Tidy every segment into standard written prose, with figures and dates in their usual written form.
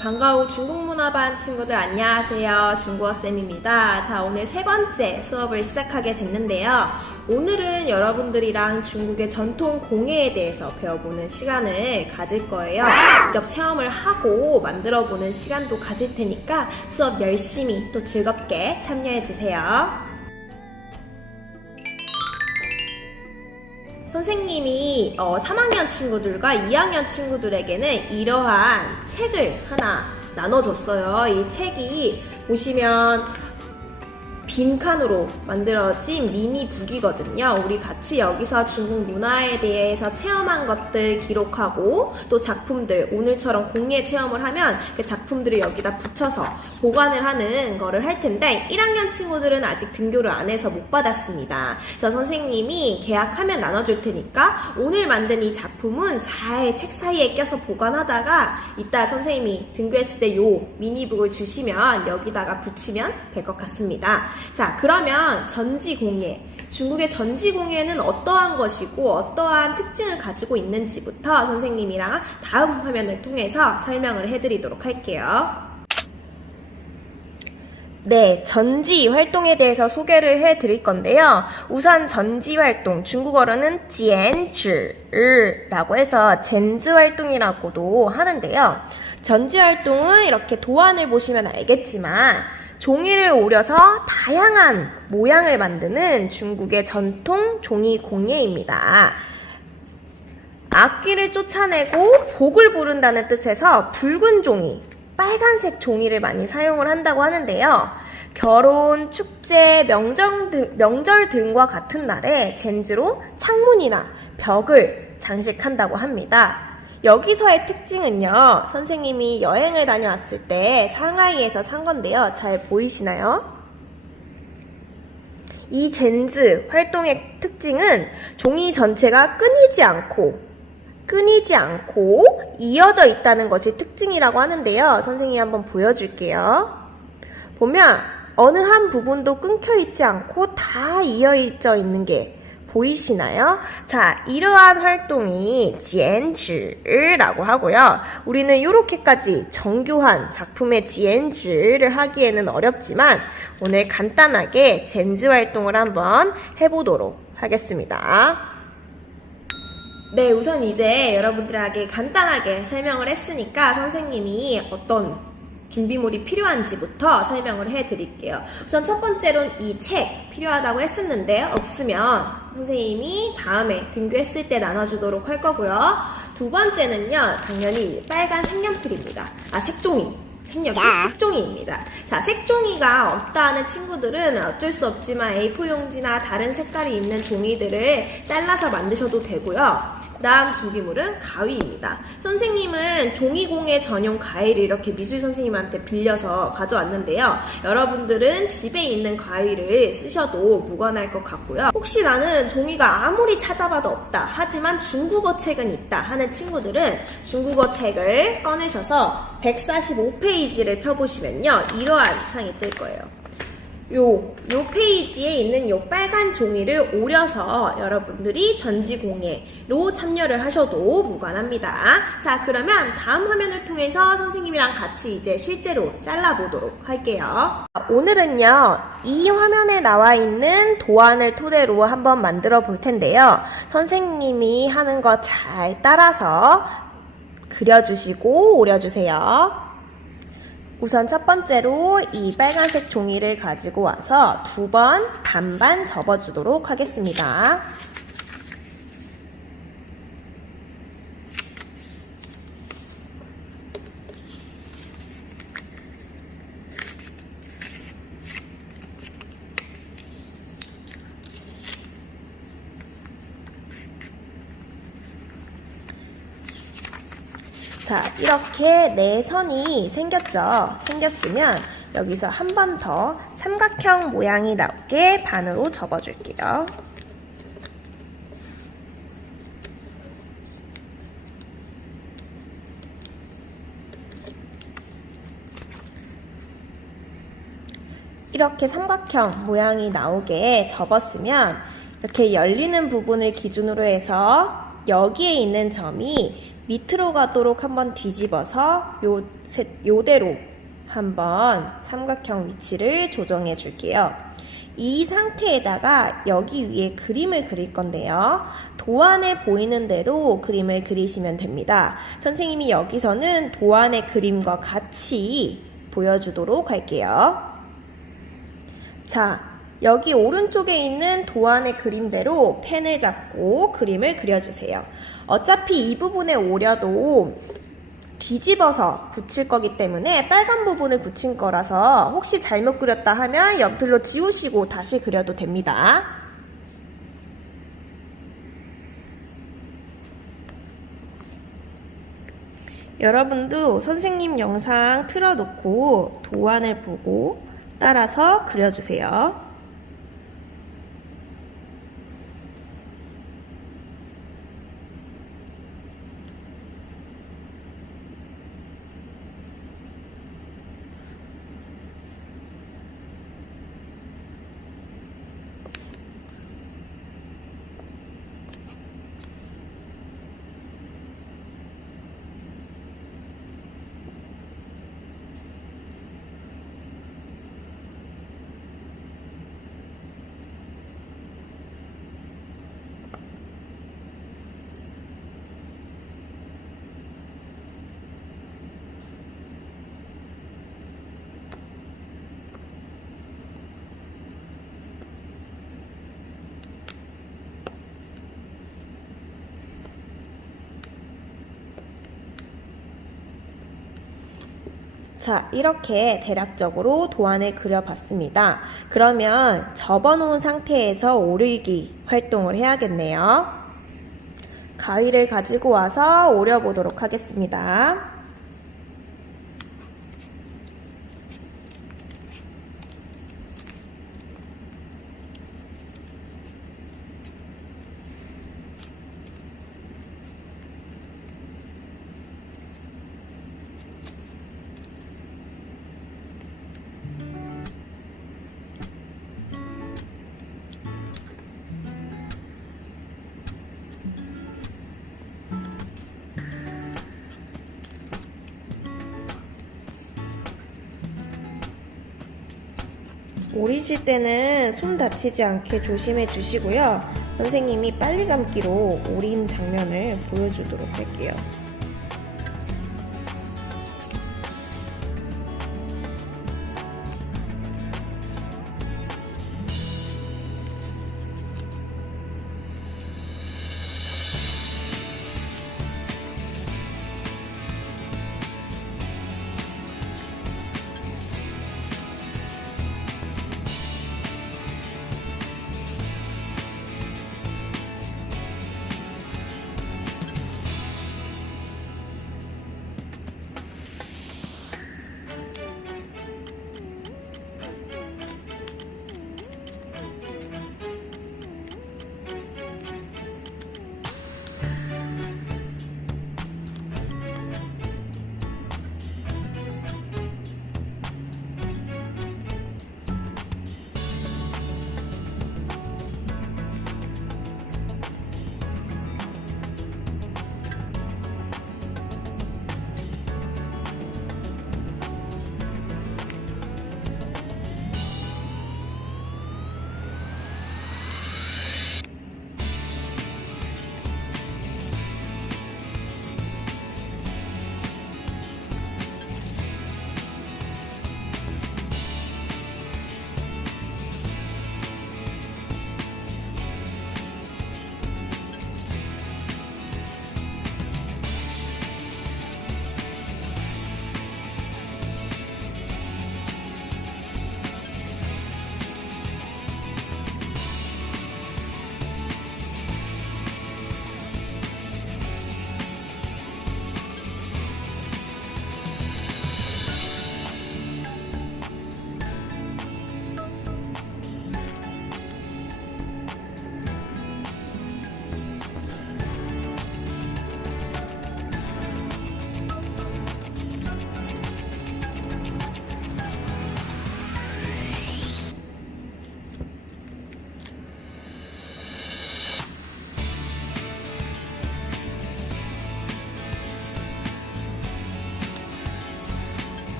반가운 중국문화반 친구들 안녕하세요. 중국어쌤입니다. 자, 오늘 세 번째 수업을 시작하게 됐는데요. 오늘은 여러분들이랑 중국의 전통 공예에 대해서 배워보는 시간을 가질 거예요. 직접 체험을 하고 만들어보는 시간도 가질 테니까 수업 열심히 또 즐겁게 참여해주세요. 선생님이 3학년 친구들과 2학년 친구들에게는 이러한 책을 하나 나눠줬어요. 이 책이 보시면 빈칸으로 만들어진 미니북이거든요. 우리 같이 여기서 중국 문화에 대해서 체험한 것들 기록하고 또 작품들, 오늘처럼 공예 체험을 하면 그 작품들을 여기다 붙여서 보관을 하는 거를 할 텐데 1학년 친구들은 아직 등교를 안 해서 못 받았습니다. 그래서 선생님이 계약하면 나눠줄 테니까 오늘 만든 이 작품은 잘 책 사이에 껴서 보관하다가 이따 선생님이 등교했을 때 요 미니북을 주시면 여기다가 붙이면 될 것 같습니다. 자, 그러면 전지공예. 중국의 전지공예는 어떠한 것이고 어떠한 특징을 가지고 있는지부터 선생님이랑 다음 화면을 통해서 설명을 해드리도록 할게요. 네, 전지 활동에 대해서 소개를 해드릴 건데요. 우선 전지 활동, 중국어로는 젠즈라고 해서 젠즈 활동이라고도 하는데요. 전지 활동은 이렇게 도안을 보시면 알겠지만 종이를 오려서 다양한 모양을 만드는 중국의 전통 종이 공예입니다. 악귀를 쫓아내고 복을 부른다는 뜻에서 붉은 종이, 빨간색 종이를 많이 사용을 한다고 하는데요. 결혼, 축제, 명절 등과 같은 날에 젠즈로 창문이나 벽을 장식한다고 합니다. 여기서의 특징은요, 선생님이 여행을 다녀왔을 때 상하이에서 산 건데요. 잘 보이시나요? 이 젠즈 활동의 특징은 종이 전체가 끊이지 않고 이어져 있다는 것이 특징이라고 하는데요. 선생님이 한번 보여줄게요. 보면 어느 한 부분도 끊겨 있지 않고 다 이어져 있는 게 보이시나요? 자, 이러한 활동이 지엔즈라고 하고요. 우리는 이렇게까지 정교한 작품의 지엔즈를 하기에는 어렵지만 오늘 간단하게 젠즈 활동을 한번 해보도록 하겠습니다. 네, 우선 이제 여러분들에게 간단하게 설명을 했으니까 선생님이 어떤 준비물이 필요한지부터 설명을 해드릴게요. 우선 첫 번째로는 이 책 필요하다고 했었는데 없으면 선생님이 다음에 등교했을 때 나눠주도록 할 거고요. 두 번째는요, 당연히 빨간 색연필입니다. 색종이. 색종이입니다. 자, 색종이가 없다 하는 친구들은 어쩔 수 없지만 A4 용지나 다른 색깔이 있는 종이들을 잘라서 만드셔도 되고요. 다음 준비물은 가위입니다. 선생님은 종이공예 전용 가위를 이렇게 미술 선생님한테 빌려서 가져왔는데요. 여러분들은 집에 있는 가위를 쓰셔도 무관할 것 같고요. 혹시 나는 종이가 아무리 찾아봐도 없다, 하지만 중국어 책은 있다 하는 친구들은 중국어 책을 꺼내셔서 145페이지를 펴보시면요, 이러한 상이 뜰 거예요. 요 페이지에 있는 요 빨간 종이를 오려서 여러분들이 전지공예로 참여를 하셔도 무관합니다. 자, 그러면 다음 화면을 통해서 선생님이랑 같이 이제 실제로 잘라보도록 할게요. 오늘은요, 이 화면에 나와 있는 도안을 토대로 한번 만들어 볼 텐데요. 선생님이 하는 거 잘 따라서 그려주시고 오려주세요. 우선 첫 번째로 이 빨간색 종이를 가지고 와서 2번 반반 접어주도록 하겠습니다. 자, 이렇게 네 선이 생겼으면 여기서 한 번 더 삼각형 모양이 나오게 반으로 접어줄게요. 이렇게 삼각형 모양이 나오게 접었으면 이렇게 열리는 부분을 기준으로 해서 여기에 있는 점이 밑으로 가도록 한번 뒤집어서 요대로 한번 삼각형 위치를 조정해 줄게요. 이 상태에다가 여기 위에 그림을 그릴 건데요. 도안에 보이는 대로 그림을 그리시면 됩니다. 선생님이 여기서는 도안의 그림과 같이 보여주도록 할게요. 자, 여기 오른쪽에 있는 도안의 그림대로 펜을 잡고 그림을 그려주세요. 어차피 이 부분에 오려도 뒤집어서 붙일 거기 때문에 빨간 부분을 붙인 거라서 혹시 잘못 그렸다 하면 연필로 지우시고 다시 그려도 됩니다. 여러분도 선생님 영상 틀어놓고 도안을 보고 따라서 그려주세요. 자, 이렇게 대략적으로 도안을 그려봤습니다. 그러면 접어놓은 상태에서 오르기 활동을 해야겠네요. 가위를 가지고 와서 오려보도록 하겠습니다. 오리실 때는 손 다치지 않게 조심해 주시고요. 선생님이 빨리 감기로 오린 장면을 보여주도록 할게요.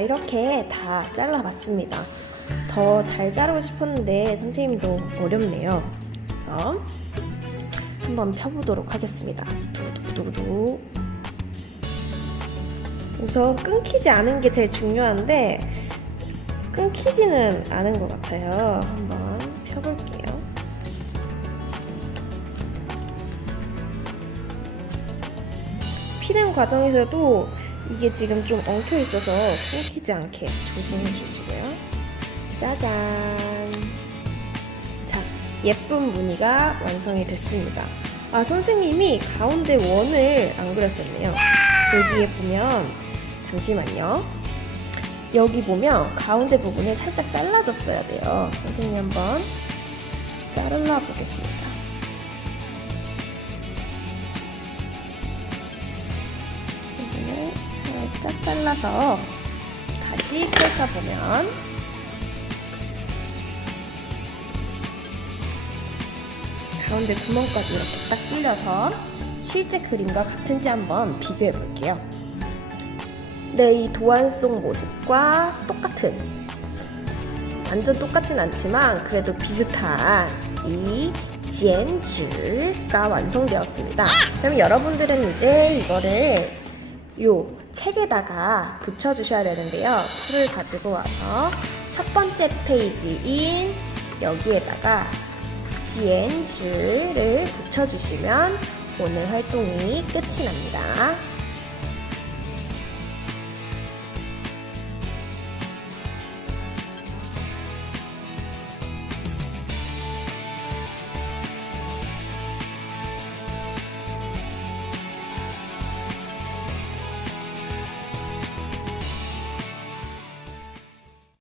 자, 이렇게 다 잘라봤습니다. 더 잘 자르고 싶었는데 선생님도 어렵네요. 그래서 한번 펴보도록 하겠습니다. 두두두두. 우선 끊기지 않은 게 제일 중요한데 끊기지는 않은 것 같아요. 한번 펴볼게요. 피는 과정에서도 이게 지금 좀 엉켜 있어서 끊기지 않게 조심해 주시고요. 짜잔! 자, 예쁜 무늬가 완성이 됐습니다. 아, 선생님이 가운데 원을 안 그렸었네요. 여기에 보면, 잠시만요. 여기 보면 가운데 부분을 살짝 잘라줬어야 돼요. 선생님이 한번 잘라 보겠습니다. 여기를 살짝 잘라서 다시 펼쳐보면 가운데 구멍까지 이렇게 딱 뚫려서 실제 그림과 같은지 한번 비교해 볼게요. 네, 이 도안 속 모습과 똑같은, 완전 똑같진 않지만 그래도 비슷한 이 지엔즈가 완성되었습니다. 그럼 여러분들은 이제 이거를 요 책에다가 붙여주셔야 되는데요. 풀을 가지고 와서 첫 번째 페이지인 여기에다가 지엔즈를 붙여주시면 오늘 활동이 끝이 납니다.